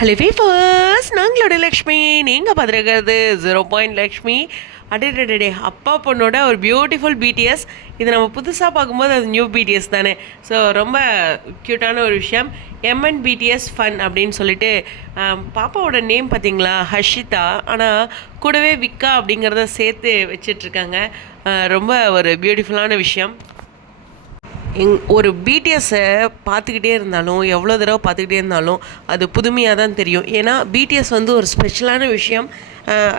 Hello viewers, நாங்களோட Lakshmi. நீங்கள் பார்த்துருக்கிறது 0 லக்ஷ்மி. அடே அப்பா பொண்ணோட ஒரு பியூட்டிஃபுல் பிடிஎஸ். இது நம்ம புதுசாக பார்க்கும்போது அது நியூ பிடிஎஸ் தானே. ஸோ ரொம்ப க்யூட்டான ஒரு விஷயம். எம்என் பிடிஎஸ் ஃபன் அப்படின்னு சொல்லிட்டு பாப்பாவோட நேம் பார்த்தீங்களா, ஹர்ஷிதா. ஆனால் கூடவே விக்கா அப்படிங்கிறத சேர்த்து வச்சிட்ருக்காங்க. ரொம்ப ஒரு பியூட்டிஃபுல்லான விஷயம். ஒரு பிடிஎஸ்ஸை பார்த்துக்கிட்டே இருந்தாலும், எவ்வளோ தடவை பார்த்துக்கிட்டே இருந்தாலும் அது புதுமையாக தான் தெரியும். ஏன்னா பிடிஎஸ் வந்து ஒரு ஸ்பெஷலான விஷயம்.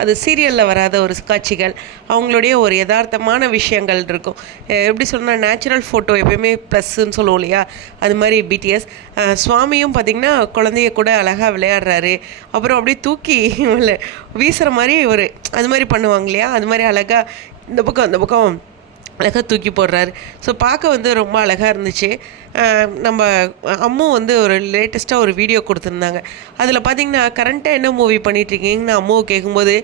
அது சீரியலில் வராத ஒரு காட்சிகள், அவங்களுடைய ஒரு யதார்த்தமான விஷயங்கள் இருக்கும். எப்படி சொன்னால், நேச்சுரல் ஃபோட்டோ எப்பயுமே ப்ளஸ்ன்னு சொல்லுவோம் இல்லையா, அது மாதிரி பிடிஎஸ். சுவாமியும் பார்த்திங்கன்னா குழந்தைய கூட அழகாக விளையாடுறாரு. அப்புறம் அப்படியே தூக்கி வீசுகிற மாதிரி அது மாதிரி பண்ணுவாங்க இல்லையா, அது மாதிரி அழகாக இந்த பக்கம் அந்த பக்கம் அழகாக தூக்கி போடுறாரு. ஸோ பார்க்க வந்து ரொம்ப அழகாக இருந்துச்சு. நம்ம அம்மு வந்து ஒரு லேட்டஸ்ட்டாக ஒரு வீடியோ கொடுத்துருந்தாங்க. அதில் பார்த்திங்கன்னா கரண்ட்டாக என்ன மூவி பண்ணிகிட்ருக்கீங்கன்னு அம்முவை கேட்கும்போது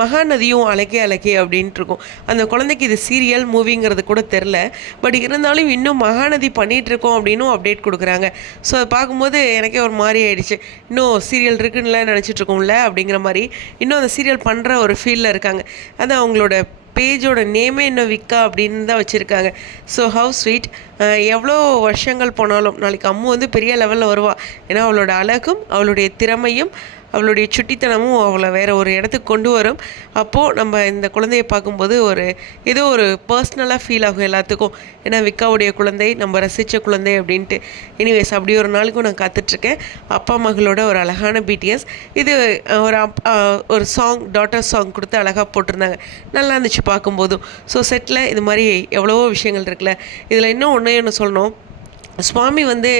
மகாநதியும் அழகே அப்படின்ட்டு இருக்கும். அந்த குழந்தைக்கு இது சீரியல் மூவிங்கிறது கூட தெரில. பட் இருந்தாலும் இன்னும் மகாநதி பண்ணிகிட்ருக்கோம் அப்படின்னும் அப்டேட் கொடுக்குறாங்க. ஸோ அதை பார்க்கும்போது எனக்கே ஒரு மாதிரி ஆகிடுச்சு. இன்னும் சீரியல் இருக்குன்னுலாம் நினச்சிட்ருக்கோம்ல அப்படிங்கிற மாதிரி. இன்னும் அந்த சீரியல் பண்ணுற ஒரு ஃபீல்டில் இருக்காங்க. அது அவங்களோட பேஜோட நேமே இன்னும் விக்கா அப்படின்னு தான் வச்சுருக்காங்க. So how sweet. எவ்வளோ வருஷங்கள் போனாலும் நாளைக்கு அம்மு வந்து பெரிய லெவலில் வருவாள். ஏன்னா அவளோட அழகும் அவளுடைய திறமையும் அவளுடைய சுட்டித்தனமும் அவளை வேறு ஒரு இடத்துக்கு கொண்டு வரும். அப்போது நம்ம இந்த குழந்தையை பார்க்கும்போது ஏதோ ஒரு பர்சனலாக ஃபீல் ஆகும் எல்லாத்துக்கும். ஏன்னா விக்காவுடைய குழந்தை, நம்ம ரசித்த குழந்தை அப்படின்ட்டு. எனிவேஸ், அப்படி ஒரு நாளுக்கும் நான் காத்துட்ருக்கேன். அப்பா மகளோட ஒரு அழகான பிடிஎஸ். இது ஒரு சாங், டாட்டர் சாங் கொடுத்து அழகாக போட்டிருந்தாங்க. நல்லா இருந்துச்சு பார்க்கும்போதும். ஸோ செட்டில் இது மாதிரி எவ்வளவோ விஷயங்கள் இருக்குல்ல. இதில் இன்னும் ஒன்று சொல்லணும். சுவாமி வந்து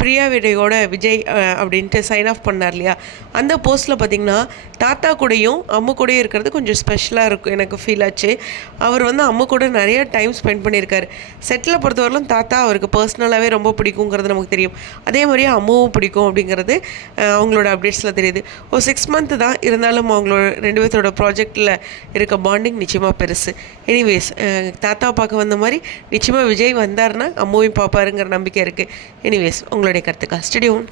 பிரியா விடையோட விஜய் அப்படின்ட்டு சைன் ஆஃப் பண்ணார் இல்லையா, அந்த போஸ்ட்டில் பார்த்திங்கன்னா தாத்தா கூடயும் அம்மு கூடயும் இருக்கிறது கொஞ்சம் ஸ்பெஷலாக இருக்கும். எனக்கு ஃபீல் ஆச்சு. அவர் வந்து அம்மு கூட நிறைய டைம் ஸ்பெண்ட் பண்ணியிருக்காரு. செட்டில் பொறுத்தவரையிலும் தாத்தா அவருக்கு பர்சனலாகவே ரொம்ப பிடிக்குங்கிறது நமக்கு தெரியும். அதே மாதிரியே அம்முவும் பிடிக்கும் அப்படிங்கிறது அவங்களோட அப்டேட்ஸில் தெரியுது. ஒரு 6 மந்த் தான் இருந்தாலும் அவங்களோட 2 பேர்த்தோட ப்ராஜெக்டில் இருக்க பாண்டிங் நிச்சயமாக பெருசு. எனிவேஸ், தாத்தாவை பார்க்க வந்த மாதிரி நிச்சயமாக விஜய் வந்தார்னா அம்முவையும் பார்ப்பாருங்கிற நம்பிக்கை இருக்குது. எனிவேஸ், உங்களுடைய கருத்துக்கா ஸ்டடியோன்.